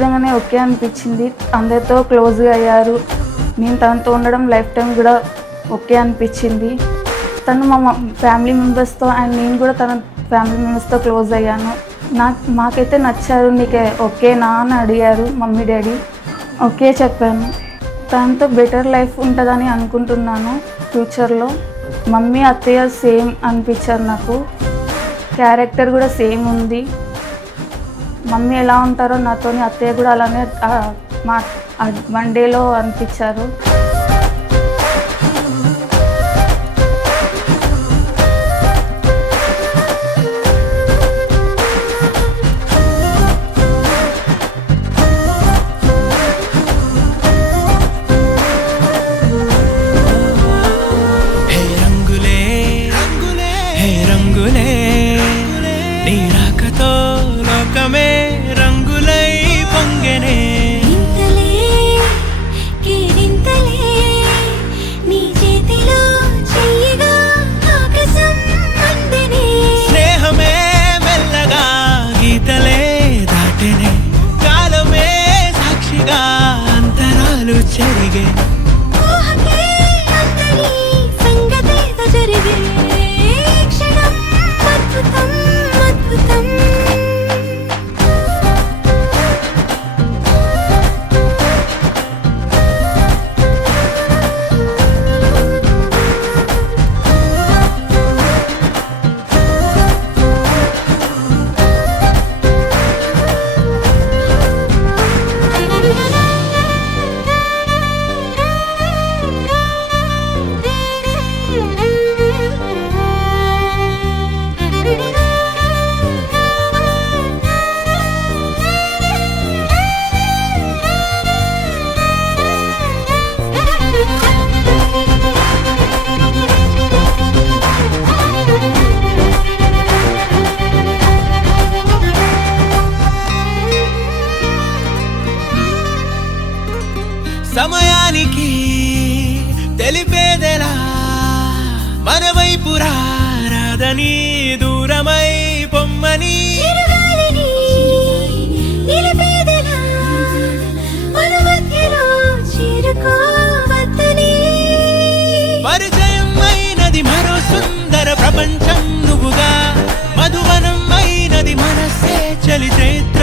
చూడగానే ఓకే అనిపించింది. అందరితో క్లోజ్గా అయ్యారు. నేను తనతో ఉండడం లైఫ్ టైం కూడా ఓకే అనిపించింది. తను మా ఫ్యామిలీ మెంబర్స్తో అండ్ నేను కూడా తన ఫ్యామిలీ మెంబర్స్తో క్లోజ్ అయ్యాను. మాకైతే నచ్చారు. నీకే ఓకేనా అని అడిగారు మమ్మీ డాడీ. ఓకే చెప్పాను. తనతో బెటర్ లైఫ్ ఉంటుందని అనుకుంటున్నాను ఫ్యూచర్లో. మమ్మీ అత్తయ్య సేమ్ అనిపించారు నాకు. క్యారెక్టర్ కూడా సేమ్ ఉంది. మమ్మీ ఎలా ఉంటారో నాతోని అత్తయ్య కూడా అలానే మా వన్ డేలో అనిపించారు. జరిగే జరిగే క్షణం అద్భుతం అద్భుతం. సమయానికి తెలిపేదెలా మన వైపు రాదని దూరమై పొమ్మని పరిచయం అయినది మరో సుందర ప్రపంచం నువ్వుగా మధువనం అయినది మనసే చలి చైత్ర